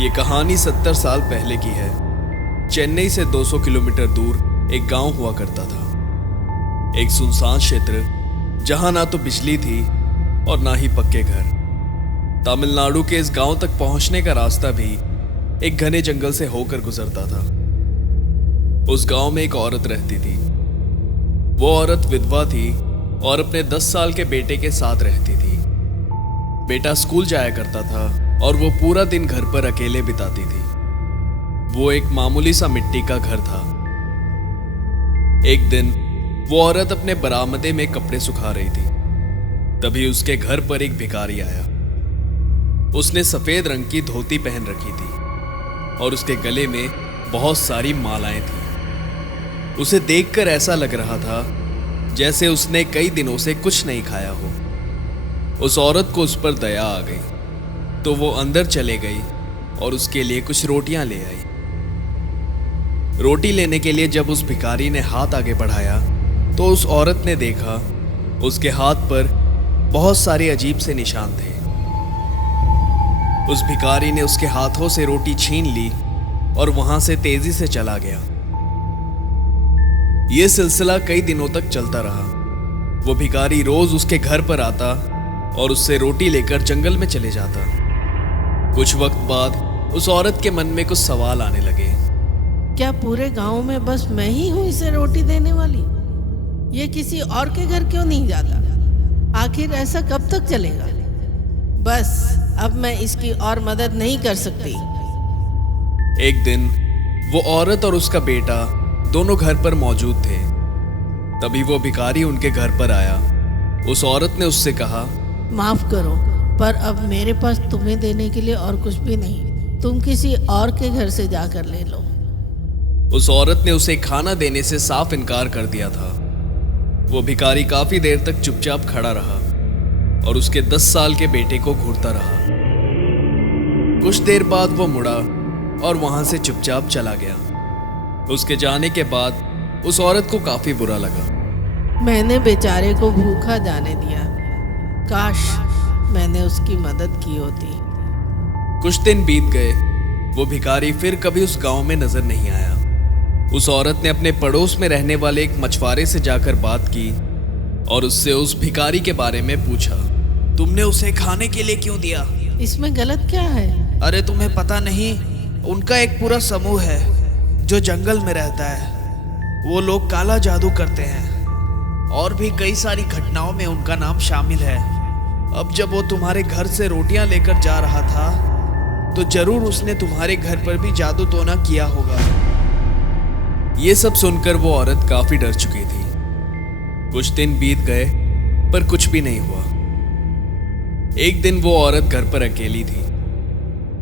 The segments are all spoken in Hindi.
ये कहानी 70 साल पहले की है। चेन्नई से 200 किलोमीटर दूर एक गांव हुआ करता था। एक सुनसान क्षेत्र जहां ना तो बिजली थी और ना ही पक्के घर। तमिलनाडु के इस गांव तक पहुंचने का रास्ता भी एक घने जंगल से होकर गुजरता था। उस गांव में एक औरत रहती थी। वो औरत विधवा थी और अपने 10 साल के बेटे के साथ रहती थी। बेटा स्कूल जाया करता था और वो पूरा दिन घर पर अकेले बिताती थी। वो एक मामूली सा मिट्टी का घर था। एक दिन वो औरत अपने बरामदे में कपड़े सुखा रही थी। तभी उसके घर पर एक भिखारी आया। उसने सफेद रंग की धोती पहन रखी थी और उसके गले में बहुत सारी मालाएं थी। उसे देखकर ऐसा लग रहा था जैसे उसने कई दिनों से कुछ नहीं खाया हो। उस औरत को उस पर दया आ गई तो वो अंदर चले गई और उसके लिए कुछ रोटियां ले आई। रोटी लेने के लिए जब उस भिखारी ने हाथ आगे बढ़ाया तो उस औरत ने देखा उसके हाथ पर बहुत सारे अजीब से निशान थे। उस भिखारी ने उसके हाथों से रोटी छीन ली और वहां से तेजी से चला गया। यह सिलसिला कई दिनों तक चलता रहा। वो भिखारी रोज उसके घर पर आता और उससे रोटी लेकर जंगल में चले जाता। कुछ वक्त बाद उस औरत के मन में कुछ सवाल आने लगे। क्या पूरे गांव में बस मैं ही हूँ इसे रोटी देने वाली? ये किसी और के घर क्यों नहीं जाता? आखिर ऐसा कब तक चलेगा? बस अब मैं इसकी और मदद नहीं कर सकती। एक दिन वो औरत और उसका बेटा दोनों घर पर मौजूद थे। तभी वो भिखारी उनके घर पर आया। उस औरत ने उससे कहा, माफ करो, पर अब मेरे पास तुम्हें देने के लिए और कुछ भी नहीं। तुम किसी और के घर से जाकर ले लो। उस औरत ने उसे खाना देने से साफ इनकार कर दिया था। वो भिखारी काफी देर तक चुपचाप खड़ा रहा और उसके 10 साल के बेटे को घूरता रहा। कुछ देर बाद वो मुड़ा और वहां से चुपचाप चला गया। उसके जाने के बाद उस औरत को काफी बुरा लगा। मैंने बेचारे को भूखा जाने दिया। काश मैंने उसकी मदद की होती। कुछ दिन बीत गए। वो भिखारी फिर कभी उस गांव में नजर नहीं आया। उस औरत ने अपने पड़ोस में रहने वाले एक मछुआरे से जाकर बात की और उससे उस भिखारी के बारे में पूछा। तुमने उसे खाने के लिए क्यों दिया? इसमें गलत क्या है? अरे तुम्हें पता नहीं, उनका एक पूरा समूह है जो जंगल में रहता है। वो लोग काला जादू करते हैं और भी कई सारी घटनाओं में उनका नाम शामिल है। अब जब वो तुम्हारे घर से रोटियां लेकर जा रहा था तो जरूर उसने तुम्हारे घर पर भी जादू टोना किया होगा। ये सब सुनकर वो औरत काफी डर चुकी थी। कुछ दिन बीत गए पर कुछ भी नहीं हुआ। एक दिन वो औरत घर पर अकेली थी।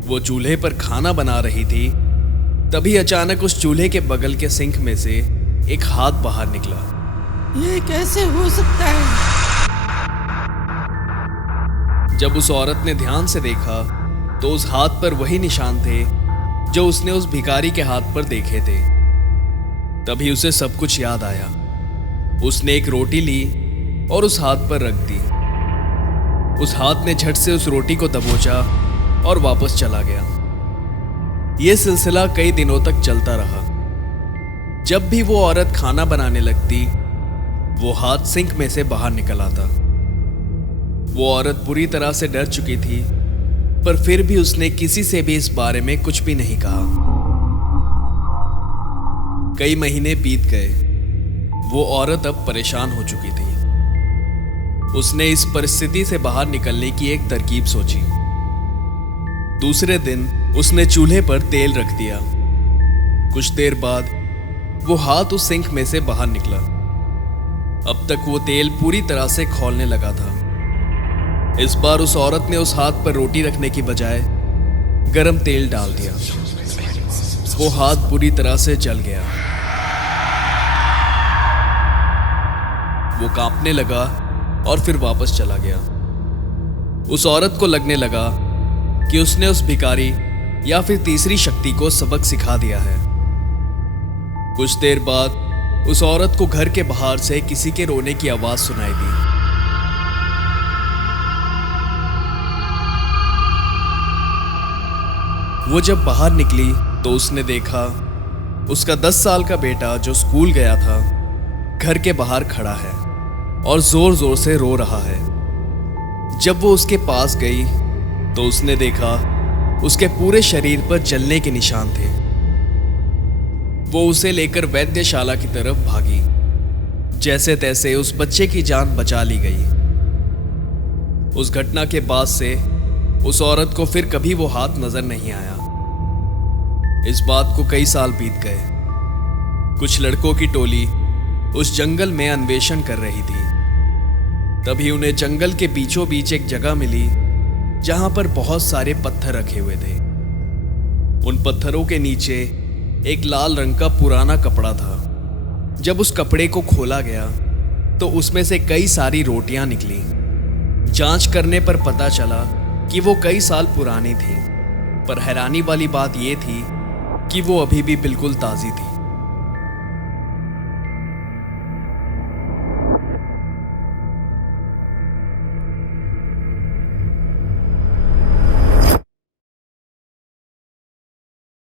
वो चूल्हे पर खाना बना रही थी। तभी अचानक उस चूल्हे के बगल के सिंक में से एक हाथ बाहर निकला। ये कैसे हो सकता है? जब उस औरत ने ध्यान से देखा तो उस हाथ पर वही निशान थे जो उसने उस भिखारी के हाथ पर देखे थे। तभी उसे सब कुछ याद आया। उसने एक रोटी ली और उस हाथ पर रख दी। उस हाथ ने झट से उस रोटी को दबोचा और वापस चला गया। यह सिलसिला कई दिनों तक चलता रहा। जब भी वो औरत खाना बनाने लगती वो हाथ सिंक में से बाहर निकल आता। वो औरत बुरी तरह से डर चुकी थी पर फिर भी उसने किसी से भी इस बारे में कुछ भी नहीं कहा। कई महीने बीत गए। वो औरत अब परेशान हो चुकी थी। उसने इस परिस्थिति से बाहर निकलने की एक तरकीब सोची। दूसरे दिन उसने चूल्हे पर तेल रख दिया। कुछ देर बाद वो हाथ उस सिंक में से बाहर निकला। अब तक वो तेल पूरी तरह से खौलने लगा था। इस बार उस औरत ने उस हाथ पर रोटी रखने की बजाय गरम तेल डाल दिया। वो हाथ बुरी तरह से जल गया। वो कांपने लगा और फिर वापस चला गया। उस औरत को लगने लगा कि उसने उस भिखारी या फिर तीसरी शक्ति को सबक सिखा दिया है। कुछ देर बाद उस औरत को घर के बाहर से किसी के रोने की आवाज सुनाई दी। वो जब बाहर निकली तो उसने देखा उसका 10 साल का बेटा जो स्कूल गया था घर के बाहर खड़ा है और जोर जोर से रो रहा है। जब वो उसके पास गई तो उसने देखा उसके पूरे शरीर पर जलने के निशान थे। वो उसे लेकर वैद्यशाला की तरफ भागी। जैसे तैसे उस बच्चे की जान बचा ली गई। उस घटना के बाद से उस औरत को फिर कभी वो हाथ नजर नहीं आया। इस बात को कई साल बीत गए। कुछ लड़कों की टोली उस जंगल में अन्वेषण कर रही थी। तभी उन्हें जंगल के बीचों बीच एक जगह मिली जहां पर बहुत सारे पत्थर रखे हुए थे। उन पत्थरों के नीचे एक लाल रंग का पुराना कपड़ा था। जब उस कपड़े को खोला गया तो उसमें से कई सारी रोटियां निकली। जांच करने पर पता चला कि वो कई साल पुरानी थी, पर हैरानी वाली बात यह थी कि वो अभी भी बिल्कुल ताज़ी थी।